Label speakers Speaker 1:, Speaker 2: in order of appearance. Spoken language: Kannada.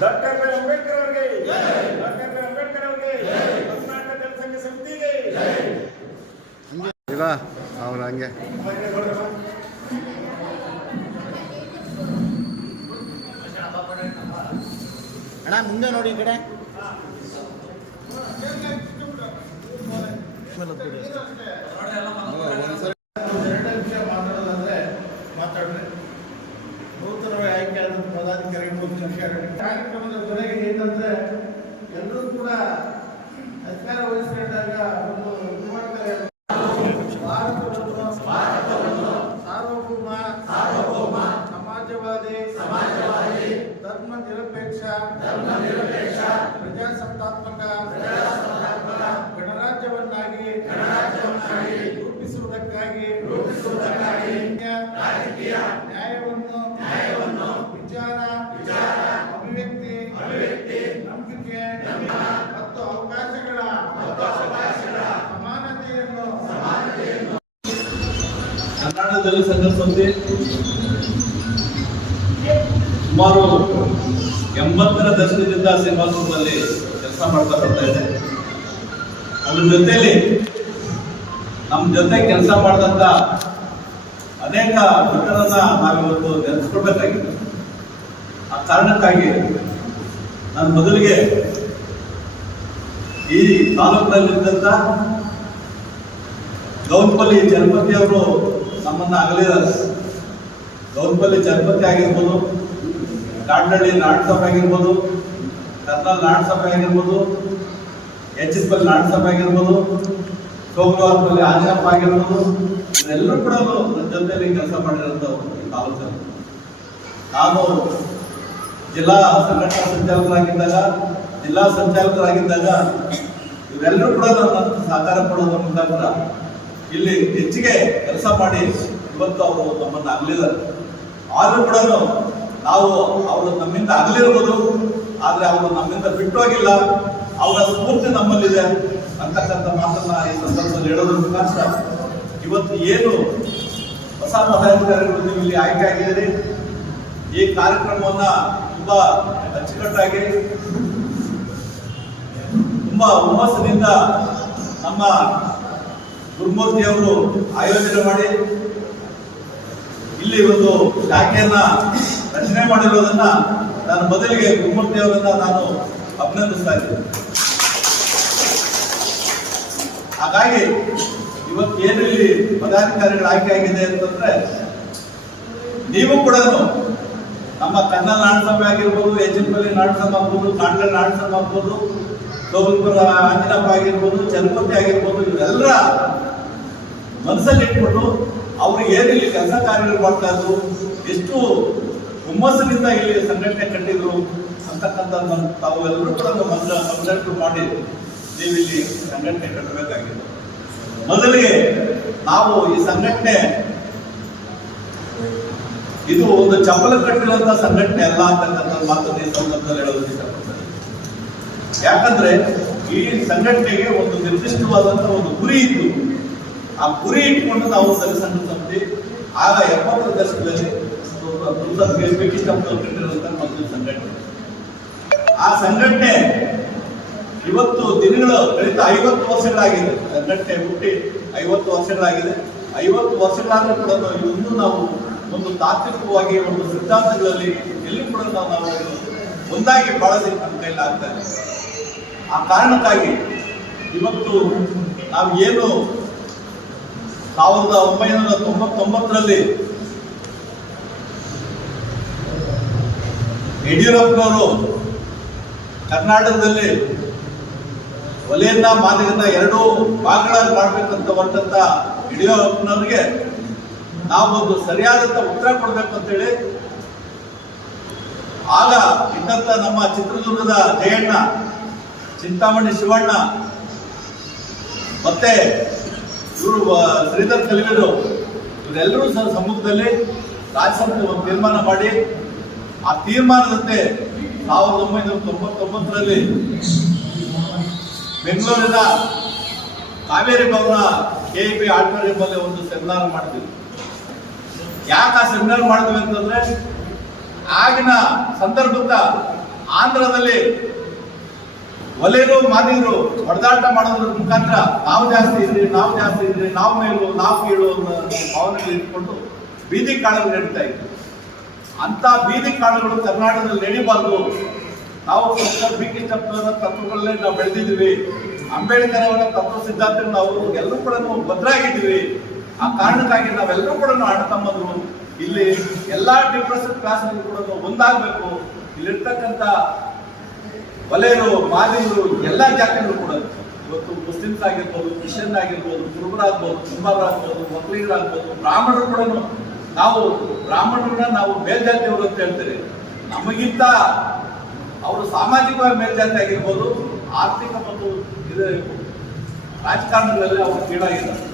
Speaker 1: ಡಾಕ್ಟರ್ ಬಿ ಅಂಬೇಡ್ಕರ್ ಅವರಿಗೆ ಡಾಕ್ಟರ್ ಬಿ ಅಂಬೇಡ್ಕರ್ ಅವರಿಗೆ ಕರ್ನಾಟಕ ಜನಸಂಘ ಸಮಿತಿಗೆ
Speaker 2: ಇಲ್ಲ ಅವ್ರು ಹಂಗೆ
Speaker 3: ಅಣ್ಣ ಮುಂದೆ ನೋಡಿ ಈ ಕಡೆ ಎರಡೇ ಪದಾಧಿಕಾರಿಗಳು ಕಾರ್ಯಕ್ರಮದ ಕೊನೆಗೆ ಏನಂದ್ರೆ ಎಲ್ಲರೂ ಕೂಡ ಅಧಿಕಾರ ವಹಿಸಿಕೊಂಡಾಗ ಒಂದು ಇದು ಮಾಡ್ತಾರೆ ಭಾರತವನ್ನು ಸಾರ್ವಭೌಮ ಸಾರ್ವಭೌಮ ಸಮಾಜವಾದಿ ಸಮಾಜವಾದಿ ಧರ್ಮ ನಿರಪೇಕ್ಷ ಧರ್ಮ ನಿರಪೇಕ್ಷ ಪ್ರಜಾಸತ್ತಾತ್ಮಕ ಪ್ರಜಾಸತ್ತಾತ್ಮಕ ಗಣರಾಜ್ಯವನ್ನಾಗಿ ಗಣರಾಜ್ಯವನ್ನಾಗಿ ರೂಪಿಸುವುದಕ್ಕಾಗಿ ರೂಪಿಸುವುದಕ್ಕಾಗಿ ರಾಜಕೀಯ ನ್ಯಾಯವನ್ನು
Speaker 4: ಕರ್ನಾಟಕದಲ್ಲಿ ಸಂಘ ಸಂಸ್ಥೆ ಸುಮಾರು ಎಂಬತ್ತರ ದಶಕದಿಂದ ಸಿಂಹಾಸನದಲ್ಲಿ ಕೆಲಸ ಮಾಡ್ತಾ ಬರ್ತಾ ಇದೆ. ಅದ್ರ ಜೊತೆಯಲ್ಲಿ ನಮ್ಮ ಜೊತೆ ಕೆಲಸ ಮಾಡಿದಂತ ಅನೇಕ ಭಕ್ತರನ್ನ ನಾವಿವತ್ತು ನೆನೆಸ್ಕೊಳ್ಬೇಕಾಗಿದೆ. ಆ ಕಾರಣಕ್ಕಾಗಿ ನನ್ನ ಮೊದಲಿಗೆ ಈ ತಾಲೂಕಿನಲ್ಲಿದ್ದಂಥ ಗೌನ್ಪಲ್ಲಿ ಜನಪತಿ ಅವರು ನಮ್ಮನ್ನ ಅಗಲಿದ್ದಾರೆ ಗೌನ್ಪಲ್ಲಿ ಜನಪತಿ ಆಗಿರ್ಬೋದು, ಕಾಡ್ನಳ್ಳಿ ಸಭೆ ಆಗಿರ್ಬೋದು, ಕರ್ನಲ್ ಸಭೆ ಆಗಿರ್ಬೋದು ಎಚ್ ಎಸ್ ಪಲ್ಲಿ ಸಭೆ ಆಗಿರ್ಬೋದು ಸೋಮವಾರದಲ್ಲಿ ಆಂಜನಪ್ಪ ಆಗಿರ್ಬೋದು ಇವರೆಲ್ಲರೂ ಕೂಡ ನನ್ನ ಜೊತೆಯಲ್ಲಿ ಕೆಲಸ ಮಾಡಿರೋಂಥವ್ರು ಆಲೋಚನೆ ನಾನು ಜಿಲ್ಲಾ ಸಂಘಟನಾ ಸಂಚಾಲಕರಾಗಿದ್ದಾಗ, ಜಿಲ್ಲಾ ಸಂಚಾಲಕರಾಗಿದ್ದಾಗ, ಇವರೆಲ್ಲರೂ ಕೂಡ ನನ್ನ ಸಹಕಾರ ಕೊಡೋದ್ರ ಮುಖಾಂತರ ಇಲ್ಲಿ ಹೆಚ್ಚಿಗೆ ಕೆಲಸ ಮಾಡಿ ಇವತ್ತು ಅವರು ನಮ್ಮನ್ನ ಆಗಲಿಲ್ಲ ಆದರೂ ಕೂಡ ನಾವು ಅವರು ನಮ್ಮಿಂದ ಅಗಲಿರ್ಬೋದು ಆದರೆ ಅವರು ನಮ್ಮಿಂದ ಬಿಟ್ಟೋಗಿಲ್ಲ. ಅವರ ಸ್ಫೂರ್ತಿ ನಮ್ಮಲ್ಲಿದೆ ಅಂತಕ್ಕಂಥ ಮಾತನ್ನ ಈ ಸಂದರ್ಭದಲ್ಲಿ ಹೇಳೋದ್ರ ಮುಖಾಂತರ ಇವತ್ತು ಏನು ಹೊಸ ಪದಾಧಿಕಾರಿಗಳು ನೀವು ಇಲ್ಲಿ ಆಯ್ಕೆ ಆಗಿದ್ದೀರಿ? ಈ ಕಾರ್ಯಕ್ರಮವನ್ನ ತುಂಬಾ ಅಚ್ಚುಕಟ್ಟಾಗಿ, ತುಂಬಾ ಹುಮ್ಮಸ್ಸಿನಿಂದ ನಮ್ಮ ಗುರುಮೂರ್ತಿ ಅವರು ಆಯೋಜನೆ ಮಾಡಿ ಇಲ್ಲಿ ಒಂದು ಶಾಖೆಯನ್ನ ರಚನೆ ಮಾಡಿರೋದನ್ನ ನಾನು ಮೊದಲಿಗೆ ಗುರುಮೂರ್ತಿ ಅವರನ್ನ ನಾನು ಅಭಿನಂದಿಸ್ತಾ ಇದ್ದೀನಿ. ಹಾಗಾಗಿ ಇವತ್ತು ಏನು ಇಲ್ಲಿ ಪದಾಧಿಕಾರಿಗಳ ಆಯ್ಕೆ ಆಗಿದೆ ಅಂತಂದ್ರೆ ನೀವು ಕೂಡ ನಮ್ಮ ಕನ್ನಡ ನಾಟಸಭೆ ಆಗಿರ್ಬೋದು ಎಜಿಪಲ್ಲಿ ನಾಟಸಭೆ ಆಗ್ಬೋದು ಕಾಂಡ್ಲ ನಾಟಸಭೆ ಆಗ್ಬೋದು ಲೋಕಪುರ ಅಂಜನಪ್ಪ ಆಗಿರ್ಬೋದು ಚಂದ್ರಪತಿ ಆಗಿರ್ಬೋದು, ಇವರೆಲ್ಲರ ಮನಸ್ಸಲ್ಲಿ ಇಟ್ಬಿಟ್ಟು ಅವರು ಏನಿಲ್ಲಿ ಕೆಲಸ ಕಾರ್ಯಗಳು ಮಾಡ್ತಾ ಇದ್ರು, ಎಷ್ಟು ಹುಮ್ಮಸ್ಸಿನಿಂದ ಇಲ್ಲಿ ಸಂಘಟನೆ ಕಟ್ಟಿದ್ರು ಅಂತಕ್ಕಂಥ ತಾವು ಎಲ್ಲರೂ ಕೂಡ ಮನಸ್ಸು ಮಾಡಿ ಇಲ್ಲಿ ಸಂಘಟನೆ ಕಟ್ಟಬೇಕಾಗಿದೆ. ಮೊದಲಿಗೆ ನಾವು ಈ ಸಂಘಟನೆ, ಇದು ಒಂದು ಚಪ್ಪಲ ಕಟ್ಟಿರುವಂತ ಸಂಘಟನೆ ಅಲ್ಲ ಅಂತಕ್ಕಂಥ ಮಾತನ್ನು ಈ ಸಂದರ್ಭದಲ್ಲಿ ಇಷ್ಟಪಡ್ತಾರೆ ಯಾಕಂದ್ರೆ ಈ ಸಂಘಟನೆಗೆ ಒಂದು ನಿರ್ದಿಷ್ಟವಾದಂತಹ ಒಂದು ಗುರಿ ಇತ್ತು. ಆ ಗುರಿ ಇಟ್ಕೊಂಡು ನಾವು ಜನಸಂಘ ಸಮಿತಿ ಆಗ ಎಪ್ಪತ್ತರ ದಶಕದಲ್ಲಿ ಮೊದಲು ಸಂಘಟನೆ. ಆ ಸಂಘಟನೆ ಇವತ್ತು ದಿನಗಳು ಕಳೆದ ಐವತ್ತು ವರ್ಷಗಳಾಗಿದೆ. ಸಂಘಟನೆ ಹುಟ್ಟಿ ಐವತ್ತು ವರ್ಷಗಳಾಗಿದೆ. ಐವತ್ತು ವರ್ಷಗಳಾದ್ರೂ ಕೂಡ ನಾವು ಇನ್ನೂ ನಾವು ಒಂದು ತಾತ್ವಿಕವಾಗಿ ಒಂದು ಸಿದ್ಧಾಂತಗಳಲ್ಲಿ ಎಲ್ಲಿ ಕೂಡ ನಾವು ಒಂದಾಗಿ ಬಾಳೋದಕ್ಕೆ ನಮ್ಮ ಇಲ್ಲ ಆಗ್ತಾ ಆ ಕಾರಣಕ್ಕಾಗಿ ಇವತ್ತು ನಾವು ಏನು ಸಾವಿರದ ಒಂಬೈನೂರ ತೊಂಬತ್ತೊಂಬತ್ತರಲ್ಲಿ ಯಡಿಯೂರಪ್ಪನವರು ಕರ್ನಾಟಕದಲ್ಲಿ ಒಲೆಯಿಂದ ಮಾದರಿಯನ್ನ ಎರಡೂ ಭಾಗಗಳಾಗಿ ಮಾಡಬೇಕಂತ ಹೊರಟಂತ ಯಡಿಯೂರಪ್ಪನವ್ರಿಗೆ ನಾವು ಒಂದು ಸರಿಯಾದಂತ ಉತ್ತರ ಕೊಡಬೇಕು ಅಂತೇಳಿ ಆಗ ಇದ್ದಂತ ನಮ್ಮ ಚಿತ್ರದುರ್ಗದ ಜಯಣ್ಣ, ಚಿಂತಾಮಣಿ ಶಿವಣ್ಣ ಮತ್ತೆ ಇವರು ಶ್ರೀಧರ್ ಕಲಿವೆರು ಇವರೆಲ್ಲರೂ ಸಹ ಸಮ್ಮುಖದಲ್ಲಿ ರಾಜ್ಯಸಭೆ ಒಂದು ತೀರ್ಮಾನ ಮಾಡಿ, ಆ ತೀರ್ಮಾನದಂತೆ ಸಾವಿರದ ಒಂಬೈನೂರ ತೊಂಬತ್ತೊಂಬತ್ತರಲ್ಲಿ ಬೆಂಗಳೂರಿನ ಕಾವೇರಿ ಭವನ ಕೆ ಪಿ ಆಡಿಟೋರಿಯಂನಲ್ಲಿ ಒಂದು ಸೆಮಿನಾರ್ ಮಾಡಿದ್ವಿ. ಯಾಕೆ ಆ ಸೆಮಿನಾರ್ ಮಾಡಿದ್ವಿ ಅಂತಂದ್ರೆ, ಆಗಿನ ಸಂದರ್ಭದ ಆಂಧ್ರದಲ್ಲಿ ಒಲೆರು ಮಾದಿಗರು ಹೊಡೆದಾಟ ಮಾಡೋದ್ರ ಮುಖಾಂತರ ನಾವು ಜಾಸ್ತಿ ಇದ್ರಿ, ನಾವು ಜಾಸ್ತಿ ಇದ್ರಿ, ನಾವು ಮೇಲು, ನಾವು ಕೀಳು ಅನ್ನೋ ಭಾವನೆಗಳು ಇಟ್ಕೊಂಡು ಬೀದಿ ಕಾಳಗಳು ನಡೀತಾ ಇತ್ತು ಅಂತ ಬೀದಿ ಕಾಳುಗಳು ಕರ್ನಾಟಕದಲ್ಲಿ ನಡೀಬಾರ್ದು. ನಾವು ಬಿಕ್ಕಿ ಚಪ್ಪನ ತತ್ವಗಳನ್ನೇ ನಾವು ಬೆಳೆದಿದ್ವಿ ಅಂಬೇಡ್ಕರ್ ಅವರ ತತ್ವ ಸಿದ್ಧಾಂತ ನಾವು ಎಲ್ಲರೂ ಕೂಡ ನಾವು ಭದ್ರಾಗಿದ್ದೀವಿ. ಆ ಕಾರಣಕ್ಕಾಗಿ ನಾವೆಲ್ಲರೂ ಕೂಡ ಅಣ್ಣ ತಮ್ಮದ್ರು. ಇಲ್ಲಿ ಎಲ್ಲಾ ಡಿಪ್ರೆಷನ್ ಕ್ಲಾಸ್ ಕೂಡ ನಾವು ಒಂದಾಗಬೇಕು. ಇಲ್ಲಿರ್ತಕ್ಕಂಥ ವಲಯರು ಮಾದಿಗರು ಎಲ್ಲ ಜಾತಿಗಳು ಕೂಡ ಇವತ್ತು ಮುಸ್ಲಿಮ್ಸ್ ಆಗಿರ್ಬೋದು, ಕ್ರಿಶ್ಚಿಯನ್ ಆಗಿರ್ಬೋದು ಕುರುಬರಾಗ್ಬೋದು ಕುಂಬರಾಗ್ಬೋದು ಮಕ್ಕಳಿಗರಾಗ್ಬೋದು ಬ್ರಾಹ್ಮಣರು ಕೂಡ ನಾವು ಬ್ರಾಹ್ಮಣರನ್ನ ನಾವು ಮೇಲ್ಜಾತಿಯವರು ಅಂತ ಹೇಳ್ತೇವೆ. ನಮಗಿಂತ ಅವರು ಸಾಮಾಜಿಕವಾಗಿ ಮೇಲ್ಜಾತಿ ಆಗಿರ್ಬೋದು, ಆರ್ಥಿಕ ಮತ್ತು ಇದು ರಾಜಕಾರಣಗಳಲ್ಲಿ ಅವರು ಕೀಳಾಗಿದ್ದಾರೆ